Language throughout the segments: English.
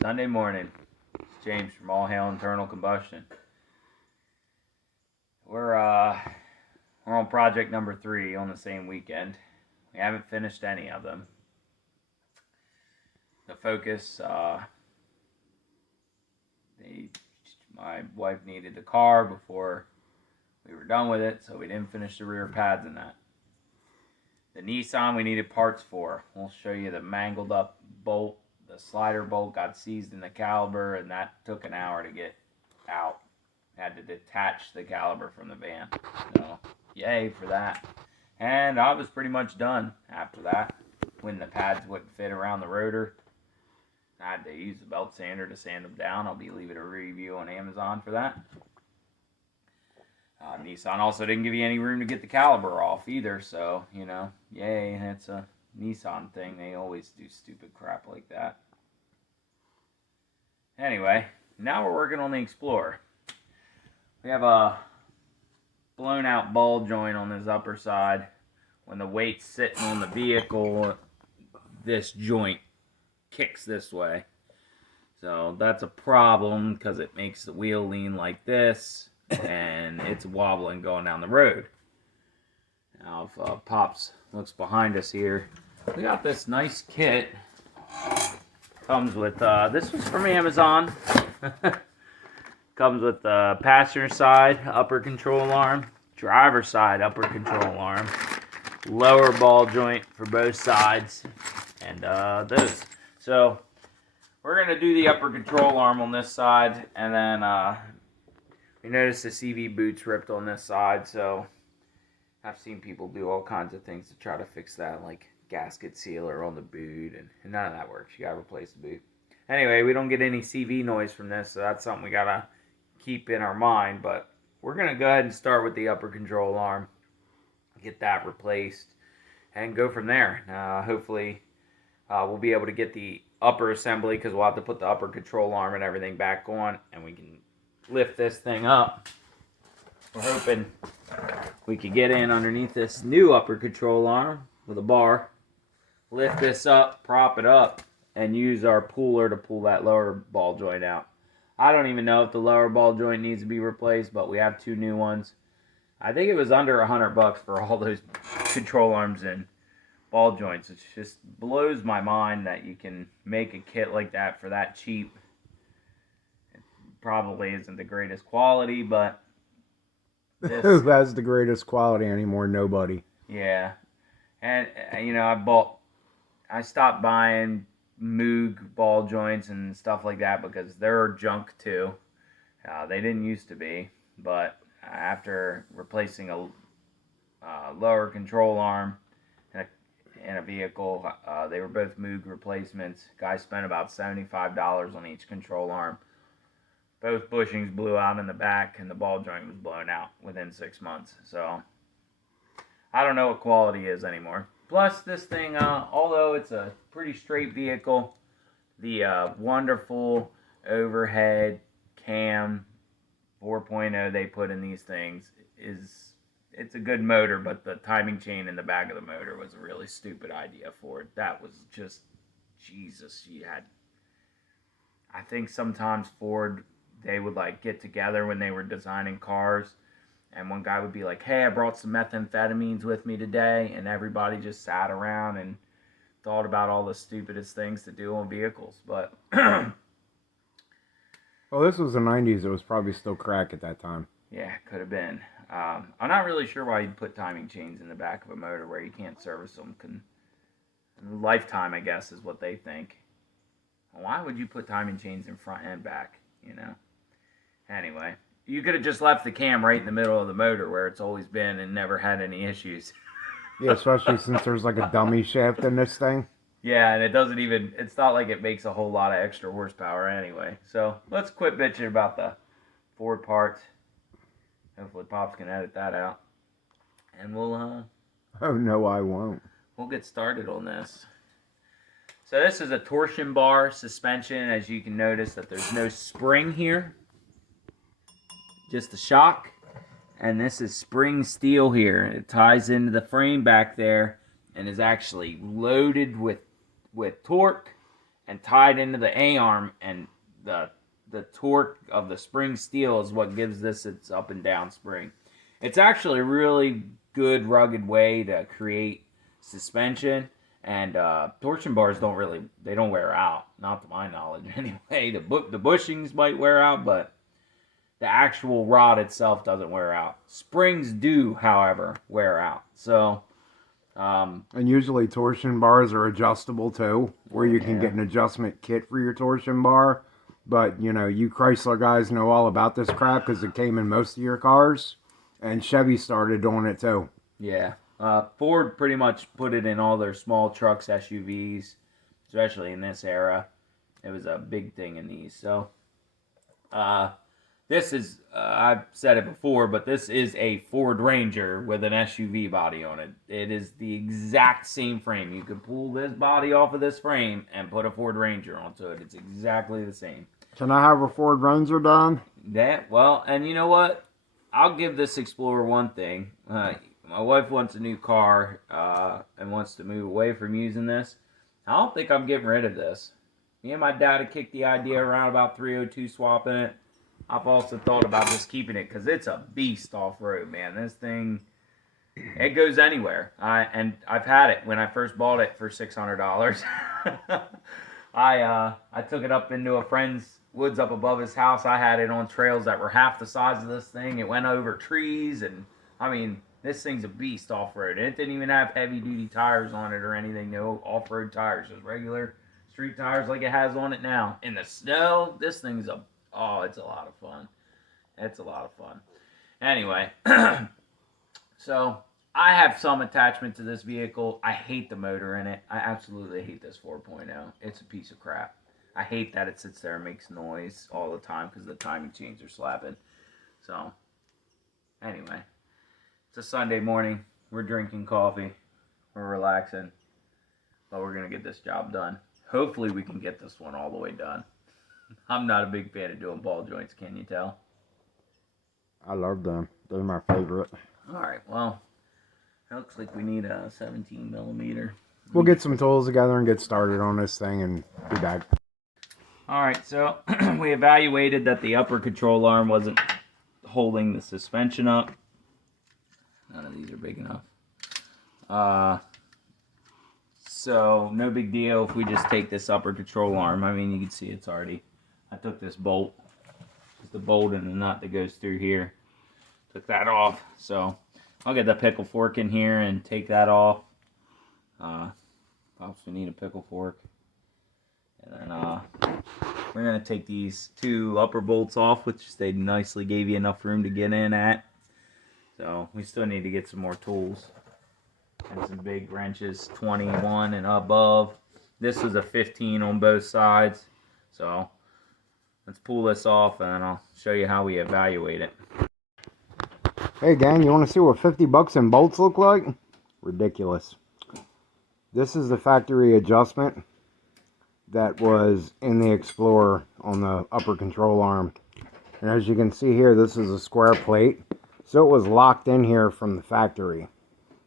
Sunday morning. It's James from All Hail Internal Combustion. We're on project number 3 on the same weekend. We haven't finished any of them. The focus, my wife needed the car before we were done with it, so we didn't finish the rear pads and that. The Nissan we needed parts for. We'll show you the mangled up bolt. The slider bolt got seized in the caliper, and that took an hour to get out. Had to detach the caliper from the van. So, yay for that. And I was pretty much done after that. When the pads wouldn't fit around the rotor, I had to use the belt sander to sand them down. I'll be leaving a review on Amazon for that. Nissan also didn't give you any room to get the caliper off either, so, yay, that's a Nissan thing. They always do stupid crap like that. Anyway, now we're working on the Explorer. We have a blown out ball joint on this upper side. When the weight's sitting on the vehicle, this joint kicks this way. So that's a problem because it makes the wheel lean like this and it's wobbling going down the road. Now if Pops looks behind us here, we got this nice kit. Comes with, this was from Amazon. Comes with the passenger side upper control arm, driver side upper control arm, lower ball joint for both sides, and those. So we're going to do the upper control arm on this side, and then we noticed the CV boot's ripped on this side, so I've seen people do all kinds of things to try to fix that, like gasket sealer on the boot, and none of that works. You got to replace the boot. Anyway, we don't get any CV noise from this, so that's something we got to keep in our mind, but we're going to go ahead and start with the upper control arm, get that replaced, and go from there. Hopefully, we'll be able to get the upper assembly, because we'll have to put the upper control arm and everything back on, and we can lift this thing up. We're hoping we could get in underneath this new upper control arm with a bar, lift this up, prop it up, and use our puller to pull that lower ball joint out. I don't even know if the lower ball joint needs to be replaced, but we have 2 new ones. I think it was under $100 for all those control arms and ball joints. It just blows my mind that you can make a kit like that for that cheap. It probably isn't the greatest quality, but who has the greatest quality anymore? Nobody. Yeah. And, I stopped buying Moog ball joints and stuff like that because they're junk too. They didn't used to be, but after replacing a lower control arm in a vehicle, they were both Moog replacements. Guy spent about $75 on each control arm. Both bushings blew out in the back, and the ball joint was blown out within 6 months. So I don't know what quality is anymore. Plus, this thing, although it's a pretty straight vehicle, the wonderful overhead cam 4.0 they put in these things it's a good motor, but the timing chain in the back of the motor was a really stupid idea for it. That was just, Jesus, I think sometimes Ford, they would get together when they were designing cars, and one guy would be like, hey, I brought some methamphetamines with me today, and everybody just sat around and thought about all the stupidest things to do on vehicles. But well, this was the 90s. It was probably still crack at that time. Yeah, could have been. I'm not really sure why you'd put timing chains in the back of a motor where you can't service them. Lifetime, I guess, is what they think. Why would you put timing chains in front and back, Anyway, you could have just left the cam right in the middle of the motor where it's always been and never had any issues. Yeah, especially since there's a dummy shaft in this thing. Yeah, and it's not like it makes a whole lot of extra horsepower anyway. So let's quit bitching about the Ford parts. Hopefully Pops can edit that out. And we'll, Oh, no, I won't. We'll get started on this. So this is a torsion bar suspension. As you can notice that there's no spring here. Just a shock. And this is spring steel here. It ties into the frame back there and is actually loaded with torque and tied into the A-arm, and the torque of the spring steel is what gives this its up and down spring. It's actually a really good rugged way to create suspension, and torsion bars don't wear out, not to my knowledge anyway. The bushings might wear out, but the actual rod itself doesn't wear out. Springs do, however, wear out. So, and usually torsion bars are adjustable too, where you can get an adjustment kit for your torsion bar. But, you know, you Chrysler guys know all about this crap because it came in most of your cars. And Chevy started doing it too. Yeah. Ford pretty much put it in all their small trucks, SUVs, especially in this era. It was a big thing in these. So, this is, I've said it before, but this is a Ford Ranger with an SUV body on it. It is the exact same frame. You could pull this body off of this frame and put a Ford Ranger onto it. It's exactly the same. Can I have a Ford Ranger done? Well, and you know what? I'll give this Explorer one thing. My wife wants a new car and wants to move away from using this. I don't think I'm getting rid of this. Me and my dad had kicked the idea around about 302 swapping it. I've also thought about just keeping it because it's a beast off-road, man. This thing, it goes anywhere. And I've had it when I first bought it for $600. I took it up into a friend's woods up above his house. I had it on trails that were half the size of this thing. It went over trees, and I mean, this thing's a beast off-road. And it didn't even have heavy-duty tires on it or anything. No off-road tires, just regular street tires like it has on it now. In the snow, this thing's it's a lot of fun. It's a lot of fun. Anyway, so I have some attachment to this vehicle. I hate the motor in it. I absolutely hate this 4.0. It's a piece of crap. I hate that it sits there and makes noise all the time because the timing chains are slapping. So, anyway, it's a Sunday morning. We're drinking coffee. We're relaxing. But we're going to get this job done. Hopefully we can get this one all the way done. I'm not a big fan of doing ball joints, can you tell? I love them. They're my favorite. Alright, well, it looks like we need a 17 millimeter. We'll get some tools together and get started on this thing and be back. Alright, so we evaluated that the upper control arm wasn't holding the suspension up. None of these are big enough. So, no big deal if we just take this upper control arm. I mean, you can see it's already... I took this bolt. It's the bolt and the nut that goes through here. Took that off. So, I'll get the pickle fork in here and take that off. Obviously need a pickle fork. And then, we're going to take these two upper bolts off, which they nicely gave you enough room to get in at. So, we still need to get some more tools. And some big wrenches, 21 and above. This was a 15 on both sides. So, let's pull this off and I'll show you how we evaluate it. Hey gang, you want to see what 50 bucks in bolts look like? Ridiculous. This is the factory adjustment that was in the Explorer on the upper control arm. And as you can see here, this is a square plate. So it was locked in here from the factory.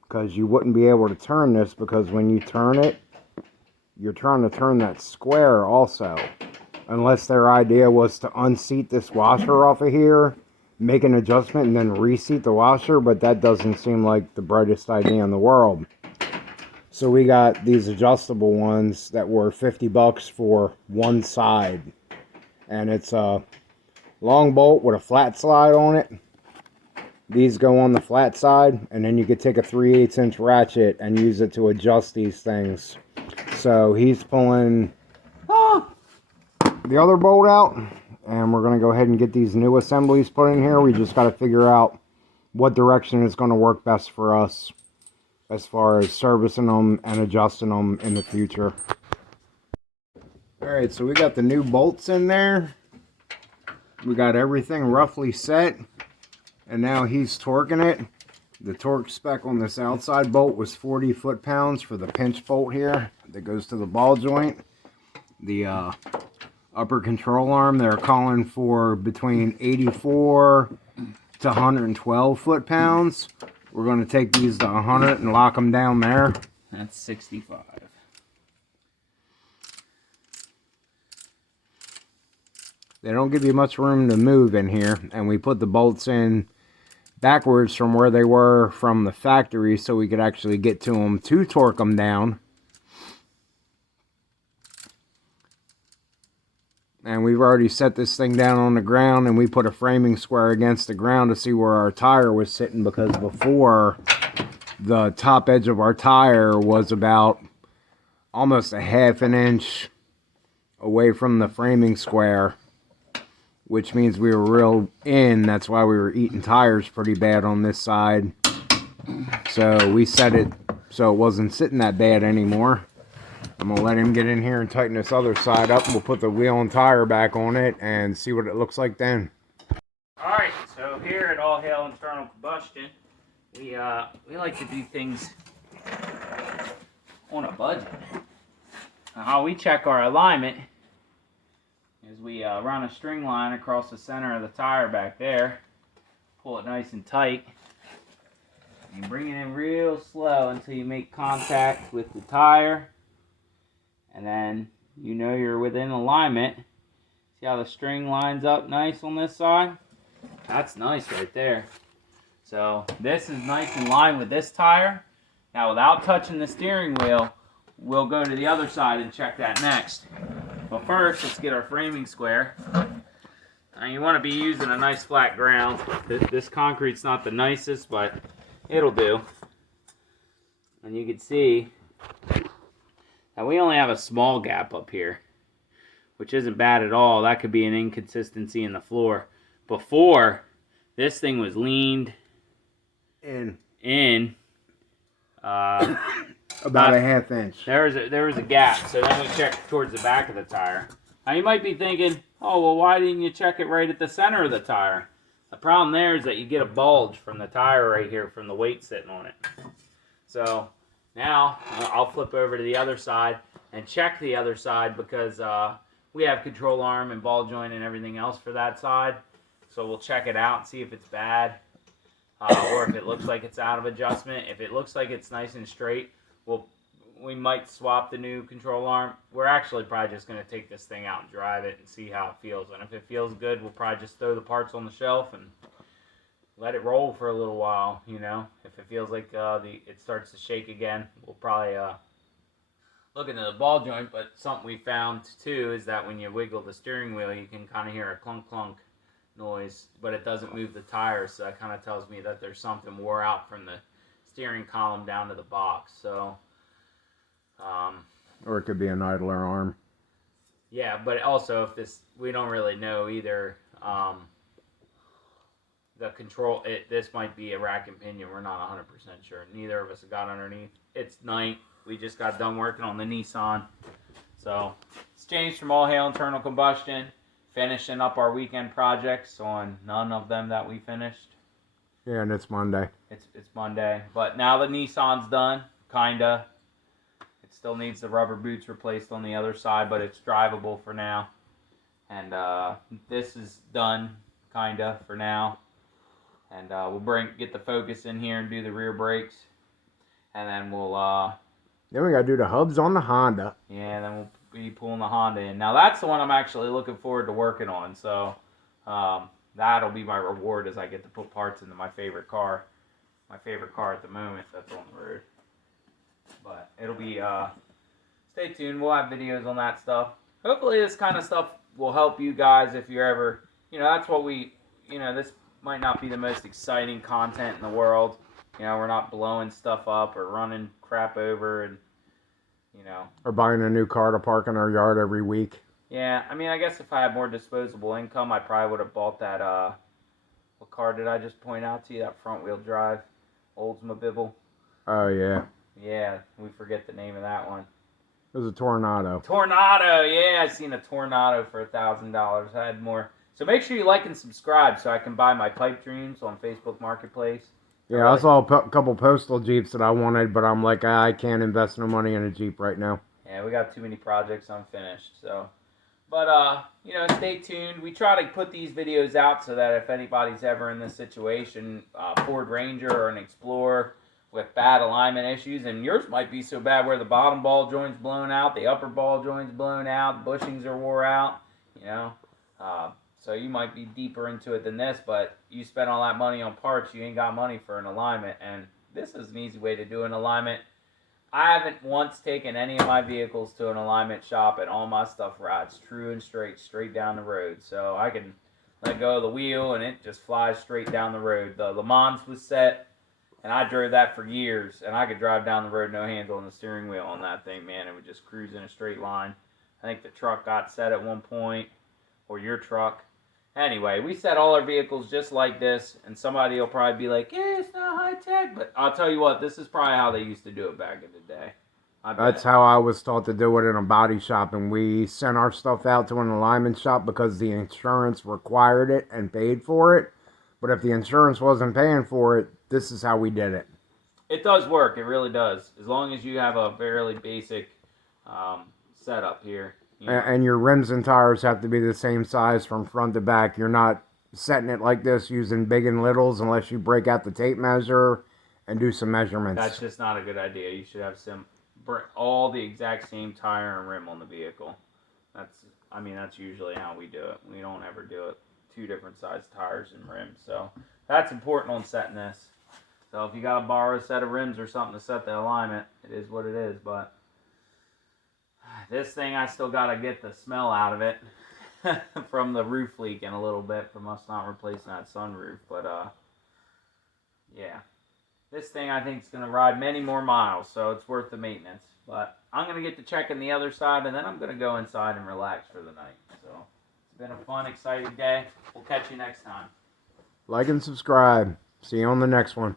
Because you wouldn't be able to turn this, because when you turn it, you're trying to turn that square also. Unless their idea was to unseat this washer off of here, make an adjustment, and then reseat the washer, but that doesn't seem like the brightest idea in the world. So we got these adjustable ones that were 50 bucks for one side. And it's a long bolt with a flat slide on it. These go on the flat side, and then you could take a 3/8" ratchet and use it to adjust these things. So he's pulling the other bolt out, and we're going to go ahead and get these new assemblies put in here. We just got to figure out what direction is going to work best for us as far as servicing them and adjusting them in the future. Alright, so we got the new bolts in there. We got everything roughly set. And now he's torquing it. The torque spec on this outside bolt was 40 foot-pounds for the pinch bolt here that goes to the ball joint. The upper control arm, they're calling for between 84 to 112 foot-pounds. We're going to take these to 100 and lock them down there. That's 65. They don't give you much room to move in here, and we put the bolts in backwards from where they were from the factory so we could actually get to them to torque them down. And we've already set this thing down on the ground, and we put a framing square against the ground to see where our tire was sitting, because before, the top edge of our tire was about almost a ½ inch away from the framing square, which means we were real in. That's why we were eating tires pretty bad on this side. So we set it so it wasn't sitting that bad anymore. I'm going to let him get in here and tighten this other side up. We'll put the wheel and tire back on it and see what it looks like then. Alright, so here at All Hail Internal Combustion, we like to do things on a budget. Now, how we check our alignment is we run a string line across the center of the tire back there, pull it nice and tight, and bring it in real slow until you make contact with the tire, and then you know you're within alignment. See how the string lines up nice on this side? That's nice right there. So this is nice in line with this tire. Now, without touching the steering wheel, we'll go to the other side and check that next. But first, let's get our framing square. Now, you want to be using a nice flat ground. This concrete's not the nicest, but it'll do. And you can see that we only have a small gap up here, which isn't bad at all. That could be an inconsistency in the floor. Before, this thing was leaned in about a ½ inch. There was a gap, so then we checked towards the back of the tire. Now you might be thinking, oh, well, why didn't you check it right at the center of the tire? The problem there is that you get a bulge from the tire right here from the weight sitting on it. So now I'll flip over to the other side and check the other side, because we have control arm and ball joint and everything else for that side. So we'll check it out and see if it's bad, or if it looks like it's out of adjustment. If it looks like it's nice and straight, we might swap the new control arm. We're actually probably just going to take this thing out and drive it and see how it feels. And if it feels good, we'll probably just throw the parts on the shelf and let it roll for a little while, you know. If it feels like it starts to shake again, we'll probably look into the ball joint. But something we found too is that when you wiggle the steering wheel, you can kind of hear a clunk clunk noise, but it doesn't move the tires, so that kind of tells me that there's something wore out from the steering column down to the box. So Or it could be an idler arm. Yeah, but also if this, we don't really know either. The control, this might be a rack and pinion. We're not 100% sure. Neither of us have got underneath. It's night. We just got done working on the Nissan. So it's James from All Hail Internal Combustion, finishing up our weekend projects on none of them that we finished. Yeah, and it's Monday. It's Monday, but now the Nissan's done, kinda. It still needs the rubber boots replaced on the other side, but it's drivable for now. And this is done, kinda, for now. And we'll get the Focus in here and do the rear brakes, and then we'll then we gotta do the hubs on the Honda. yeah, then we'll be pulling the Honda in. Now that's the one I'm actually looking forward to working on. So that'll be my reward, as I get to put parts into my favorite car. My favorite car at the moment that's on the road. But it'll be stay tuned. We'll have videos on that stuff. Hopefully this kind of stuff will help you guys if you're ever, that's what we, this might not be the most exciting content in the world. We're not blowing stuff up or running crap over and, Or buying a new car to park in our yard every week. Yeah, I mean, I guess if I had more disposable income, I probably would have bought that, what car did I just point out to you? That front-wheel drive Oldsmobile. Oh, yeah. Yeah, we forget the name of that one. It was a Tornado. Tornado, yeah, I seen a Tornado for $1,000. I had more. So make sure you like and subscribe so I can buy my pipe dreams on Facebook Marketplace. Yeah, I saw a couple postal Jeeps that I wanted, but I'm like, I can't invest no money in a Jeep right now. Yeah, we got too many projects unfinished, so. But, stay tuned. We try to put these videos out so that if anybody's ever in this situation, Ford Ranger or an Explorer with bad alignment issues, and yours might be so bad where the bottom ball joint's blown out, the upper ball joint's blown out, the bushings are wore out, So you might be deeper into it than this, but you spend all that money on parts, you ain't got money for an alignment, and this is an easy way to do an alignment. I haven't once taken any of my vehicles to an alignment shop, and all my stuff rides true and straight down the road. So I can let go of the wheel, and it just flies straight down the road. The Le Mans was set, and I drove that for years, and I could drive down the road no hands on the steering wheel on that thing, man. It would just cruise in a straight line. I think the truck got set at one point, or your truck. Anyway, we set all our vehicles just like this, and somebody will probably be like, yeah, it's not high tech, but I'll tell you what, this is probably how they used to do it back in the day. That's how I was taught to do it in a body shop, and we sent our stuff out to an alignment shop because the insurance required it and paid for it. But if the insurance wasn't paying for it, this is how we did it. It does work, it really does, as long as you have a fairly basic setup here. You know. And your rims and tires have to be the same size from front to back. You're not setting it like this using big and littles unless you break out the tape measure and do some measurements. That's just not a good idea. You should have all the exact same tire and rim on the vehicle. That's usually how we do it. We don't ever do it 2 different size tires and rims. So that's important on setting this. So if you got to borrow a set of rims or something to set the alignment, it is what it is. But this thing, I still got to get the smell out of it from the roof leaking a little bit from us not replacing that sunroof. But yeah. This thing, I think, is going to ride many more miles, so it's worth the maintenance. But I'm going to get to checking the other side, and then I'm going to go inside and relax for the night. So it's been a fun, exciting day. We'll catch you next time. Like and subscribe. See you on the next one.